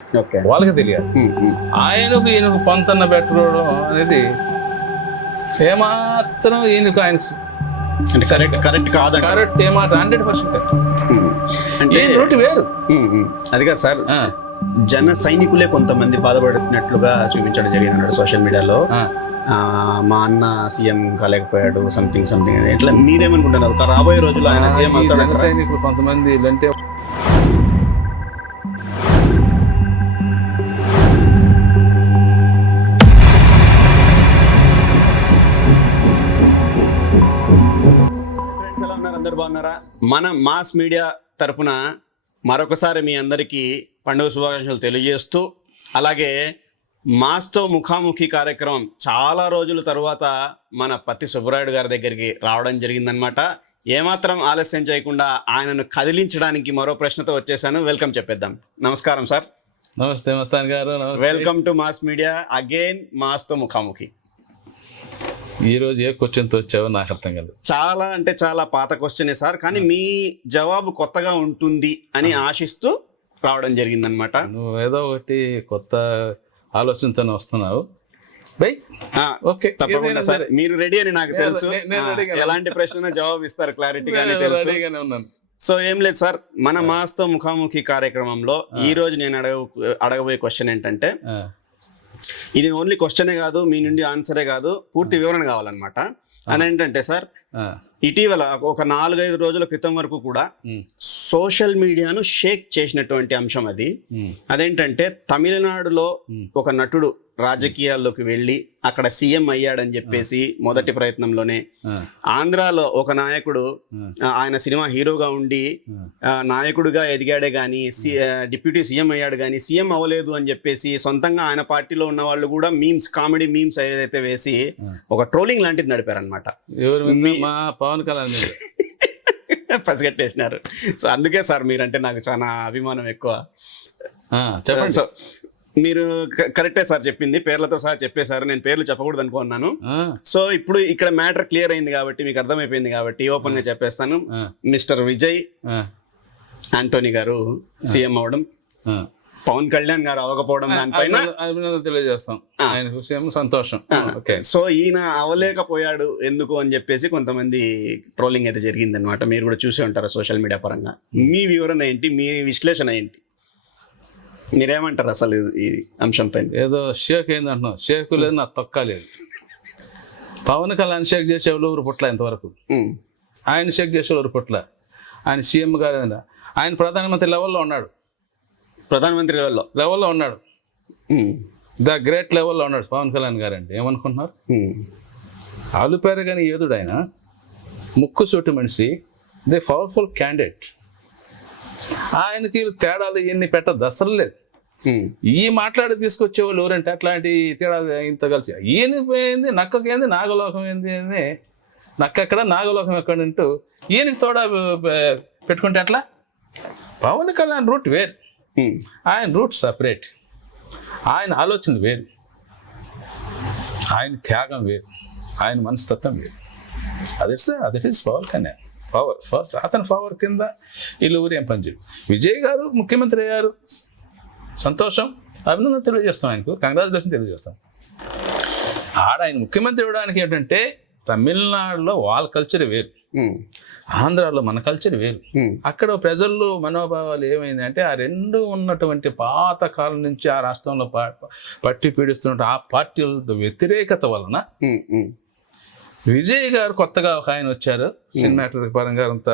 Okay. వాళ్ళకి తెలియాలి. ఆయనకు ఈయనకు పొంతన్న పెట్టుకోవడం అనేది ఏమాత్రం ఆయన అంటే కరెక్ట్ కాదంట. కరెక్ట్ ఏమాట 100% కరెక్ట్. అంటే ఈయన రూట్ వేరు. అది కాదు సార్, జన సైనికులే కొంతమంది బాధపడుతున్నట్లుగా చూపించడం జరిగింది అన్నాడు సోషల్ మీడియాలో. మా అన్న సీఎం కాలేకపోయాడు సంథింగ్ ఎట్లా మీరేమనుకుంటున్నారు? రాబోయే రోజుల్లో ఆయన సీఎం అవుతాడు? జన సైనికులు కొంతమంది అంటే ఫ్రెండ్స్ ఎలా ఉన్నారు? అందరు బాగున్నారా? మన మాస్ మీడియా తరపున మరొకసారి మీ అందరికీ పండుగ శుభాకాంక్షలు తెలియజేస్తూ, అలాగే మాస్తో ముఖాముఖి కార్యక్రమం చాలా రోజుల తర్వాత మన పత్తి సుబ్బరాయుడు గారి దగ్గరికి రావడం జరిగిందనమాట. ఏమాత్రం ఆలస్యం చేయకుండా ఆయనను కదిలించడానికి మరో ప్రశ్నతో వచ్చేసాను. వెల్కమ్ చెప్పేద్దాం. నమస్కారం సార్. నమస్తే మస్తాన్ గారు. Welcome to mass media again, మాస్తో ముఖాముఖి. ఈ రోజు ఏ క్వశ్చన్తో వచ్చావో నాకు అర్థం కాదు. చాలా అంటే చాలా పాత క్వశ్చనే సార్, కానీ మీ జవాబు కొత్తగా ఉంటుంది అని ఆశిస్తూ రావడం జరిగిందనమాట. నువ్వు ఏదో ఒకటి కొత్త ఆలోచనతో వస్తున్నావు. ఓకే, తప్పకుండా సార్. మీరు రెడీ అని నాకు తెలుసు. ఎలాంటి ప్రశ్న జవాబు ఇస్తారు క్లారిటీగానే తెలుసు. సో ఏం లేదు సార్, మన మాస్తో ముఖాముఖి కార్యక్రమంలో ఈ రోజు నేను అడగబోయే క్వశ్చన్ ఏంటంటే, ఇది ఓన్లీ క్వశ్చనే కాదు, మీ నుండి ఆన్సరే కాదు, పూర్తి వివరణ కావాలన్నమాట. అదేంటంటే సార్, ఇటీవల ఒక 4-5 రోజుల క్రితం వరకు కూడా సోషల్ మీడియాను షేక్ చేసినటువంటి అంశం అది. అదేంటంటే, తమిళనాడులో ఒక నటుడు రాజకీయాల్లోకి వెళ్ళి అక్కడ సీఎం అయ్యాడని చెప్పేసి మొదటి ప్రయత్నంలోనే, ఆంధ్రాలో ఒక నాయకుడు ఆయన సినిమా హీరోగా ఉండి నాయకుడిగా ఎదిగాడే గాని డిప్యూటీ సీఎం అయ్యాడు కానీ సీఎం అవ్వలేదు అని చెప్పేసి సొంతంగా ఆయన పార్టీలో ఉన్న వాళ్ళు కూడా కామెడీ మీమ్స్ ఏదైతే వేసి ఒక ట్రోలింగ్ లాంటిది నడిపారనమాట. పవన్ కళ్యాణ్ పసిగట్టేసినారు. సో అందుకే సార్ మీరంటే నాకు చాలా అభిమానం ఎక్కువ. చెప్పండి. సో మీరు కరెక్టే సార్ చెప్పింది, పేర్లతో సహా చెప్పేశారు. నేను పేర్లు చెప్పకూడదు అనుకున్నాను. సో ఇప్పుడు ఇక్కడ మ్యాటర్ క్లియర్ అయింది కాబట్టి, మీకు అర్థమైపోయింది కాబట్టి ఓపెన్ గా చెప్పేస్తాను. మిస్టర్ విజయ్ ఆంటోనీ గారు సీఎం అవడం, పవన్ కళ్యాణ్ గారు అవ్వకపోవడం, దానిపైన అభినందన తెలియజేస్తాం. ఆయన సంతోషం. సో ఈయన అవ్వలేకపోయాడు ఎందుకు అని చెప్పేసి కొంతమంది ట్రోలింగ్ అయితే జరిగింది అనమాట. మీరు కూడా చూసే ఉంటారు సోషల్ మీడియా పరంగా. మీ వివరణ ఏంటి? మీ విశ్లేషణ ఏంటి? మీరేమంటారు అసలు ఈ అంశం పైన? ఏదో షేక్ ఏందంటున్నావు, షేక్ లేదు, నా తొక్క లేదు. పవన్ కళ్యాణ్ షేక్ చేసే ఎవరు పుట్ల ఇంతవరకు. ఆయన షేక్ చేసే ఎవరు పుట్ల. ఆయన సీఎం గారు, ఆయన ప్రధానమంత్రి లెవెల్లో ఉన్నాడు. ప్రధానమంత్రి లెవెల్లో ఉన్నాడు. ద గ్రేట్ లెవెల్లో ఉన్నాడు పవన్ కళ్యాణ్ గారు. అంటే ఏమనుకుంటున్నారు? ఆలుపేర కానీ ఏదుడు ఆయన, ముక్కు సూటి మనిషి, ది పవర్ఫుల్ క్యాండిడేట్. ఆయనకి తేడాలు ఇవన్నీ పెట్టదు అసలు లేదు. ఈ మాట్లాడి తీసుకొచ్చేవాళ్ళు ఎవరంటే అట్లాంటి తేడాలు ఇంత కలిసి ఈయన పోయింది, నక్కకేంది, నాగలోకం ఏంది అని, నక్క ఎక్కడ నాగలోకం ఎక్కడంటూ ఈయనకి తోడా పెట్టుకుంటే అట్లా. పవన్ కళ్యాణ్ రూట్ వేరు, ఆయన రూట్ సపరేట్, ఆయన ఆలోచన వేరు, ఆయన త్యాగం వేరు, ఆయన మనస్తత్వం వేరు. అదే పవన్ కళ్యాణ్ పవర్. అతని పవర్ కింద వీళ్ళు ఊరు ఏం పనిచేయదు. విజయ్ గారు ముఖ్యమంత్రి అయ్యారు, సంతోషం, అభినందన తెలియజేస్తాం, ఆయనకు కంగ్రాచులేషన్ తెలియజేస్తాం. ఆయన ముఖ్యమంత్రి ఇవ్వడానికి ఏంటంటే, తమిళనాడులో వాళ్ళ కల్చర్ వేరు, ఆంధ్రాలో మన కల్చర్ వేరు. అక్కడ ప్రజల్లో మనోభావాలు ఏమైంది అంటే, ఆ రెండు ఉన్నటువంటి పాత కాలం నుంచి ఆ రాష్ట్రంలో పట్టి పీడిస్తున్న ఆ పార్టీల వ్యతిరేకత వలన విజయ్ గారు కొత్తగా ఒక ఆయన వచ్చారు, సినిమాటోగ్రఫీ పరంగా అంత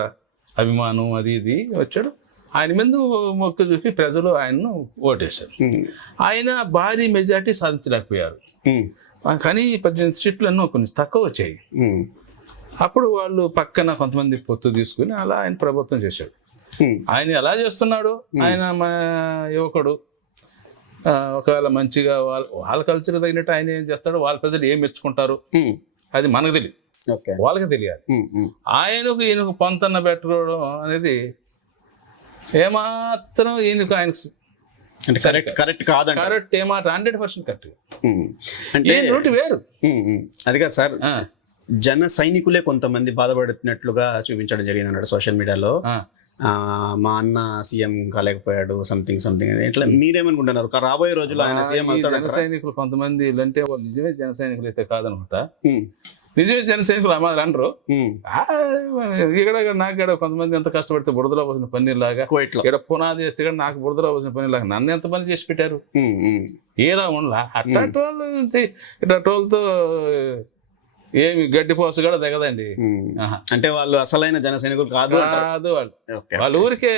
అభిమానం అది ఇది వచ్చాడు. ఆయన మీద మొక్కు చూపి ప్రజలు ఆయన్ను ఓటేశారు. ఆయన భారీ మెజార్టీ సాధించలేకపోయారు, కానీ 18 సీట్లు ఎన్నో కొన్ని తక్కువ వచ్చాయి. అప్పుడు వాళ్ళు పక్కన కొంతమంది పొత్తు తీసుకుని అలా ఆయన ప్రభుత్వం చేశాడు. ఆయన ఎలా చేస్తున్నాడు, ఆయన మా యువకుడు ఒకవేళ మంచిగా వాళ్ళ కల్చర్ తగినట్టు ఆయన ఏం చేస్తాడు, వాళ్ళ ప్రజలు ఏం మెచ్చుకుంటారు అది మనకు తెలియదు, వాళ్ళకి తెలియాలి. ఆయనకు ఈయనకు పొంతన్న పెట్టుకోవడం అనేది ఏమాత్రం ఆయనకు కరెక్ట్ కాదంట. కరెక్ట్ ఏమాట 100% కరెక్ట్. రూట్ వేరు. అది కాదు సార్, జన సైనికులే కొంతమంది బాధపడుతున్నట్లుగా చూపించడం జరిగింది అన్నాడు సోషల్ మీడియాలో. మా అన్న సీఎం కాలేకపోయాడు సంథింగ్ ఇట్లా మీరేమనుకుంటున్నారు రాబోయే రోజుల్లో ఆయన సీఎం ఈ జన సైనికులు కొంతమంది అంటే వాళ్ళు నిజమే జన సైనికులు అయితే కాదనుకుంటా. నిజమే జన సైనికులు అమ్మాది అనరు. ఇక్కడ నాకు ఇక్కడ కొంతమంది ఎంత కష్టపడితే బురదలో పోసిన పన్నీర్లాగా ఇక్కడ పునాది వేస్తే కూడా నాకు బురదలో పోసిన పన్నీర్లాగా నన్ను ఎంత పని చేసి పెట్టారు ఏలా ఉండలా. అట్లాంటి వాళ్ళు ఇట్లాంటి వాళ్ళతో ఏమి గడ్డి పోస కూడా దిగదండి. అంటే వాళ్ళు అసలైన జన సైనికులు కాదు వాళ్ళ ఊరికే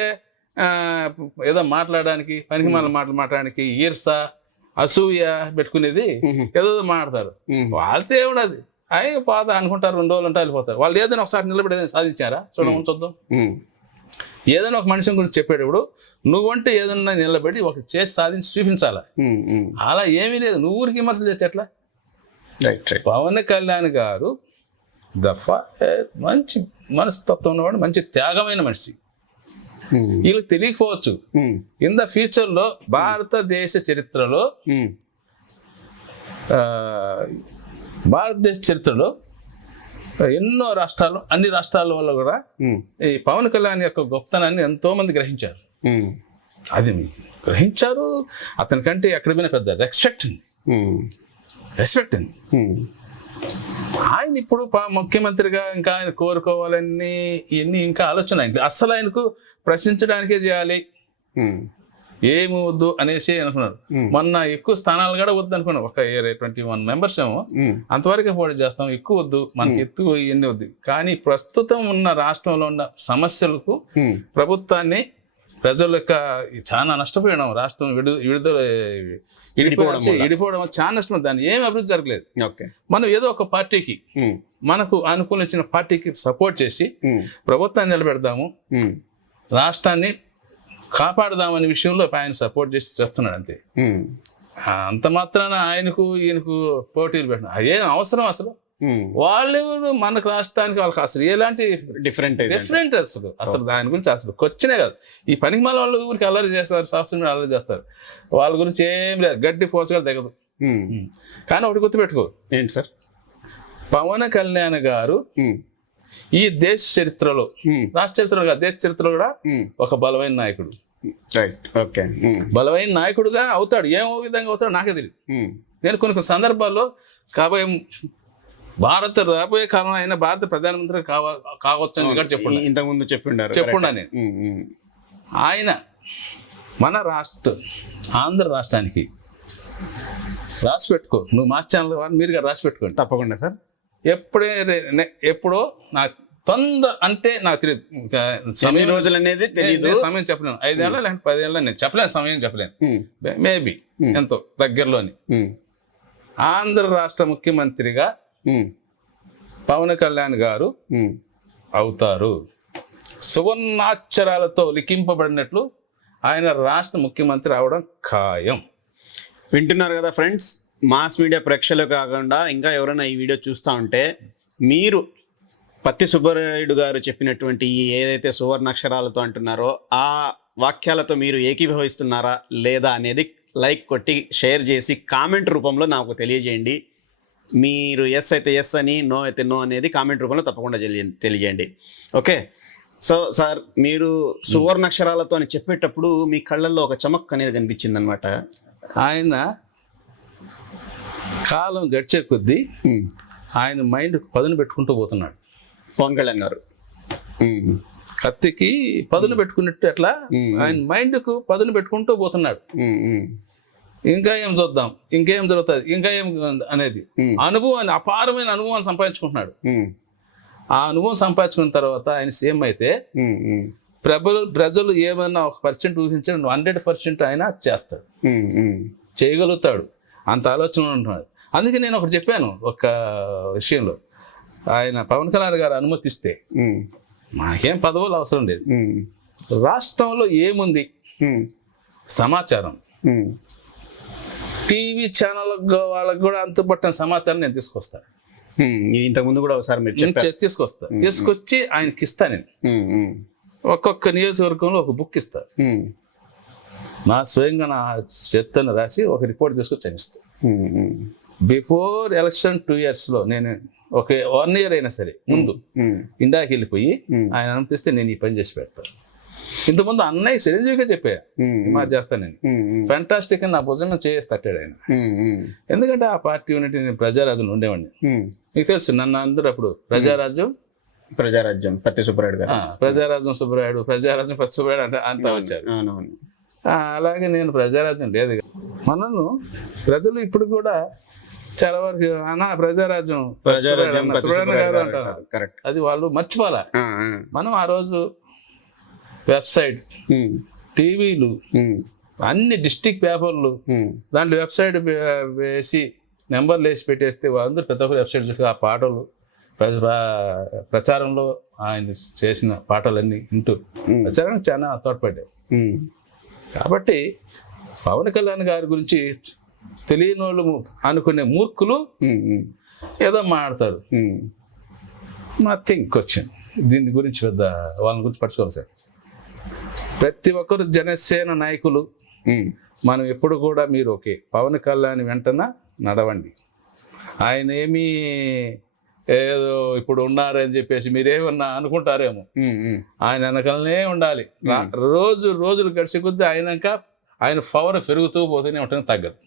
ఏదో మాట్లాడడానికి పనికి మాటలు మాట్లాడడానికి ఈర్ష అసూయ పెట్టుకునేది ఏదో మాట్లాడతారు. వాళ్ళతో ఏమున్నది అయ్యి పాత అనుకుంటారు, 2 రోజులు ఉంటారు వెళ్ళిపోతారు. వాళ్ళు ఏదైనా ఒకసారి నిలబడి ఏదైనా సాధించారా చూద్దాం. ఏదైనా ఒక మనిషి గురించి చెప్పేటప్పుడు నువ్వంటే ఏదన్నా నిలబడి ఒక చేసి సాధించి చూపించాలా. అలా ఏమీ లేదు, నువ్వు ఊరికి విమర్శలు చేస్తే ఎట్లా? పవన్ కళ్యాణ్ గారు మంచి మనస్తత్వం ఉన్నవాడు, మంచి త్యాగమైన మనిషి. వీళ్ళకి తెలియకపోవచ్చు ఇన్ ద ఫ్యూచర్ లో భారతదేశ చరిత్రలో ఎన్నో రాష్ట్రాలు, అన్ని రాష్ట్రాల వల్ల కూడా ఈ పవన్ కళ్యాణ్ యొక్క గొప్పతనాన్ని ఎంతో మంది గ్రహించారు. అది గ్రహించారు. అతనికంటే ఎక్కడ పోయినా పెద్ద రెస్పెక్ట్ ఉంది. ఆయన ఇప్పుడు ముఖ్యమంత్రిగా ఇంకా ఆయన కోరుకోవాలని ఇవన్నీ ఇంకా ఆలోచన అస్సలు ఆయనకు ప్రశ్నించడానికే చేయాలి, ఏమి వద్దు అనేసి అనుకున్నారు. మొన్న ఎక్కువ స్థానాలు కూడా వద్దు అనుకున్నాం, ఒక 21 మెంబర్స్ ఏమో అంతవరకే పోటీ చేస్తాం, ఎక్కువ వద్దు మనకి ఎక్కువ ఇవన్నీ వద్దు. కానీ ప్రస్తుతం ఉన్న రాష్ట్రంలో ఉన్న సమస్యలకు ప్రభుత్వాన్ని ప్రజల యొక్క చాలా నష్టపోయినాం. రాష్ట్రం విడిపోవడం చాలా నష్టం, దాన్ని ఏమి అభివృద్ధి జరగలేదు. మనం ఏదో ఒక పార్టీకి మనకు అనుకూలించిన పార్టీకి సపోర్ట్ చేసి ప్రభుత్వాన్ని నిలబెడదాము, రాష్ట్రాన్ని కాపాడదామనే విషయంలో ఆయన సపోర్ట్ చేసి చేస్తున్నాడు అంతే. అంత మాత్రాన ఈయనకు పోటీలు పెట్టిన అదేం అవసరం అసలు? వాళ్ళు మనకు రాష్ట్రానికి వాళ్ళకి అసలు ఎలాంటి డిఫరెంట్ అసలు దాని గురించి అసలు వచ్చినే కాదు. ఈ పనికి మళ్ళీ వాళ్ళ ఊరికి అల్లరి చేస్తారు, సాఫ్ట్వేర్ మీద అల్లరి చేస్తారు, వాళ్ళ గురించి ఏం లేదు, గడ్డి పోసగా దిగదు. కానీ ఒకటి గుర్తుపెట్టుకో, ఏంటి సార్, పవన్ కళ్యాణ్ గారు ఈ దేశ చరిత్రలో, రాష్ట్ర చరిత్రలో కాదు దేశ చరిత్రలో కూడా ఒక బలమైన నాయకుడు. బలమైన నాయకుడుగా అవుతాడు. ఏమో విధంగా అవుతాడు నాకే తెలియదు. నేను కొన్ని సందర్భాల్లో రాబోయే కాలం అయిన భారత ప్రధానమంత్రి కావచ్చు అని కూడా ఇంతకుముందు చెప్పుండా నేను. ఆయన మన ఆంధ్ర రాష్ట్రానికి రాసి పెట్టుకో, నువ్వు మా ఛానల్ మీరు రాసి పెట్టుకోండి తప్పకుండా సార్. ఎప్పుడో నాకు అంటే నాకు తెలియదు, ఇంకా సమయం రోజులు అనేది తెలియదు, సమయం చెప్పలేను. 5 ఏళ్ళ లేకపోతే 10 ఏళ్ళ నేను చెప్పలేను, సమయం చెప్పలేను. మేబీ ఎంతో దగ్గరలోని ఆంధ్ర రాష్ట్ర ముఖ్యమంత్రిగా పవన్ కళ్యాణ్ గారు అవుతారు. సువర్ణాక్షరాలతో లిఖింపబడినట్లు ఆయన రాష్ట్ర ముఖ్యమంత్రి అవడం ఖాయం. వింటున్నారు కదా ఫ్రెండ్స్, మాస్ మీడియా ప్రేక్షకులు కాకుండా ఇంకా ఎవరైనా ఈ వీడియో చూస్తూ ఉంటే మీరు పత్తి సుబ్బరాయుడు గారు చెప్పినటువంటి ఏదైతే సువర్ణాక్షరాలతో అంటున్నారో ఆ వాక్యాలతో మీరు ఏకీభవిస్తున్నారా లేదా అనేది లైక్ కొట్టి షేర్ చేసి కామెంట్ రూపంలో నాకు తెలియజేయండి. మీరు ఎస్ అయితే ఎస్ అని, నో అయితే నో అనేది కామెంట్ రూపంలో తప్పకుండా తెలియజేయండి. ఓకే. సో సార్, మీరు సువర్ణాక్షరాలతో అని చెప్పేటప్పుడు మీ కళ్ళల్లో ఒక చమక్ అనేది కనిపించింది అనమాట. ఆయన కాలం గడిచే కొద్దీ ఆయన మైండ్ పదును పెట్టుకుంటూ పోతున్నాడు పవన్ కళ్యాణ్ గారు. కత్తికి పదును పెట్టుకున్నట్టు అట్లా ఆయన మైండ్కు పదును పెట్టుకుంటూ పోతున్నాడు. ఇంకా ఏం చూద్దాం, ఇంకేం జరుగుతుంది, ఇంకా ఏం అనేది అనుభవాన్ని, అపారమైన అనుభవాన్ని సంపాదించుకుంటున్నాడు. ఆ అనుభవం సంపాదించుకున్న తర్వాత ఆయన సీఎం అయితే ప్రజలు ఏమన్నా 1% ఊహించారు, 100% ఆయన చేస్తాడు, చేయగలుగుతాడు, అంత ఆలోచన ఉంటున్నాడు. అందుకే నేను ఒకటి చెప్పాను ఒక విషయంలో, ఆయన పవన్ కళ్యాణ్ గారు అనుమతిస్తే మాకేం పదవులు అవసరం లేదు, రాష్ట్రంలో ఏముంది సమాచారం, టీవీ ఛానల్ వాళ్ళకి కూడా అంతుపట్టిన సమాచారం నేను తీసుకొస్తాను. ఇంతకుముందు కూడా ఒకసారి తీసుకొచ్చి ఆయనకి ఇస్తా. నేను ఒక్కొక్క నియోజకవర్గంలో ఒక బుక్ ఇస్తా, నా స్వయంగా నా చేత్తను రాసి ఒక రిపోర్ట్ తీసుకొచ్చి ఆయన ఇస్తా. బిఫోర్ ఎలక్షన్ 2 yearsలో నేను ఒక 1 year అయినా సరే ముందు ఇండియాకి వెళ్ళిపోయి ఆయన అనుమతిస్తే నేను ఈ పని చేసి పెడతాను. ఇంతకుముందు అన్నయ్య చిరంజీవిగా చెప్పా మా చేస్తానని ఫ్యాంటాస్టిక్ అని నా భుజంగా చేసి తట్టాడు ఆయన. ఎందుకంటే ఆ పార్టీ యూనిటీ నేను ప్రజారాజ్యం ఉండేవాడిని. మీకు తెలుసు నన్ను అందరూ అప్పుడు ప్రజారాజ్యం పత్తి సుబ్బరాయుడు గారు, ప్రజారాజ్యం సుబ్బరాయుడు, ప్రజారాజ్యం పత్తి సుబ్బరాయుడు అంటే అంతా వచ్చారు. అలాగే నేను ప్రజారాజ్యం లేదు. మనను ప్రజలు ఇప్పుడు కూడా చాలా వరకు అన్నా ప్రజారాజ్యం సుబ్బరాయుడు గారు అంటారు. కరెక్ట్. అది వాళ్ళు మర్చిపోలే. మనం ఆ రోజు వెబ్సైట్, టీవీలు, అన్ని డిస్ట్రిక్ట్ పేపర్లు, దాంట్లో వెబ్సైట్ వేసి నెంబర్లు వేసి పెట్టేస్తే వాళ్ళందరూ ప్రతి ఒక్కరు వెబ్సైట్ చూసి ఆ పాటలు ప్రచారంలో ఆయన చేసిన పాటలన్నీ వింటూ ప్రచారానికి చాలా తోడ్పడ్డాయి. కాబట్టి పవన్ కళ్యాణ్ గారి గురించి తెలియని వాళ్ళు అనుకునే మూర్ఖులు ఏదో మాట్లాడతారు. Nothing question. దీని గురించి పెద్ద వాళ్ళని గురించి పట్టుకోవాలి సార్. ప్రతి ఒక్కరు జనసేన నాయకులు మనం ఎప్పుడు కూడా మీరు ఓకే పవన్ కళ్యాణ్ వెంటన నడవండి. ఆయన ఏమీ ఏదో ఇప్పుడు ఉన్నారని చెప్పేసి మీరేమన్నా అనుకుంటారేమో. ఆయన వెనకలనే ఉండాలి. రోజులు గడిచి కొద్దీ ఆయన పవర్ పెరుగుతూ పోతూనే ఉంటుంది, తగ్గదు.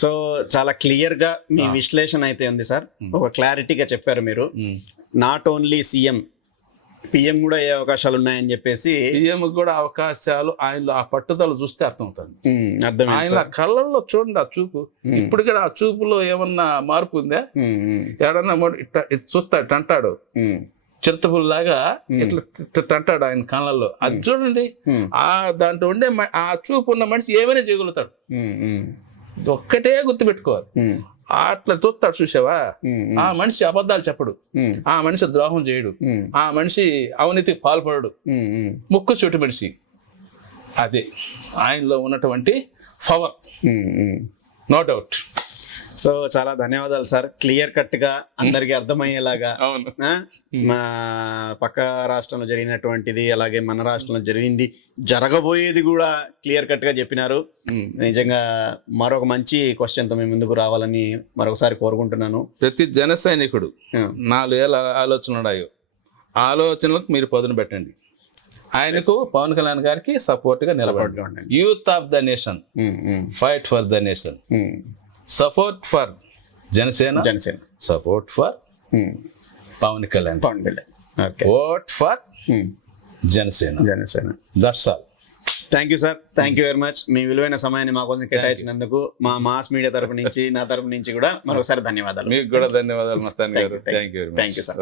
సో చాలా క్లియర్ గా మీ విశ్లేషణ అయితే ఉంది సార్. ఒక క్లారిటీగా చెప్పారు మీరు. నాట్ ఓన్లీ సీఎం, పిఎం కూడా ఏ అవకాశాలు ఉన్నాయని చెప్పేసి. పిఎం కూడా అవకాశాలు ఆయనలో ఆ పట్టుదల చూస్తే అర్థమవుతుంది. ఆయన కళ్ళల్లో చూడండి ఆ చూపు. ఇప్పుడు కూడా ఆ చూపులో ఏమన్నా మార్పు ఉందా? ఏడన్నా చూస్తాడు అంటాడు, చిరుతపుల్లాగా ఇట్లా అంటాడు ఆయన కళ్ళల్లో. అది చూడండి, ఆ దాంట్లో ఉండే ఆ చూపు ఉన్న మనిషి ఏమైనా చేయగలుగుతాడు. ఒక్కటే గుర్తుపెట్టుకోవాలి. అట్లా చూస్తాడు చూసావా, ఆ మనిషి అబద్ధాలు చెప్పడు, ఆ మనిషి ద్రోహం చేయడు, ఆ మనిషి అవినీతికి పాల్పడడు, ముక్కు చెట్టు మనిషి. అదే ఆయనలో ఉన్నటువంటి పవర్, నో డౌట్. సో చాలా ధన్యవాదాలు సార్. క్లియర్ కట్ గా అందరికి అర్థమయ్యేలాగా మా పక్క రాష్ట్రంలో జరిగినటువంటిది, అలాగే మన రాష్ట్రంలో జరిగింది, జరగబోయేది కూడా క్లియర్ కట్ గా చెప్పినారు. నిజంగా మరొక మంచి క్వశ్చన్ తో మీ ముందుకు రావాలని మరొకసారి కోరుకుంటున్నాను. ప్రతి జన సైనికుడు 4 ఏళ్ళ ఆలోచనలు, ఆలోచనలకు మీరు పదును పెట్టండి. ఆయనకు పవన్ కళ్యాణ్ గారికి సపోర్ట్ గా నిలబడి, youth of the nation, fight for the nation, support for Janasena, support for Pawan Kalyan, vote for Janasena. That's all. Thank you sir, thank you very much. మీ విలువైన సమయాన్ని మా కోసం కేటాయించినందుకు మా మాస్ మీడియా తరపు నుంచి, నా తరపు నుంచి కూడా మరొకసారి ధన్యవాదాలు. మీకు కూడా ధన్యవాదాలు మస్తాన్ గారు. Thank you sir.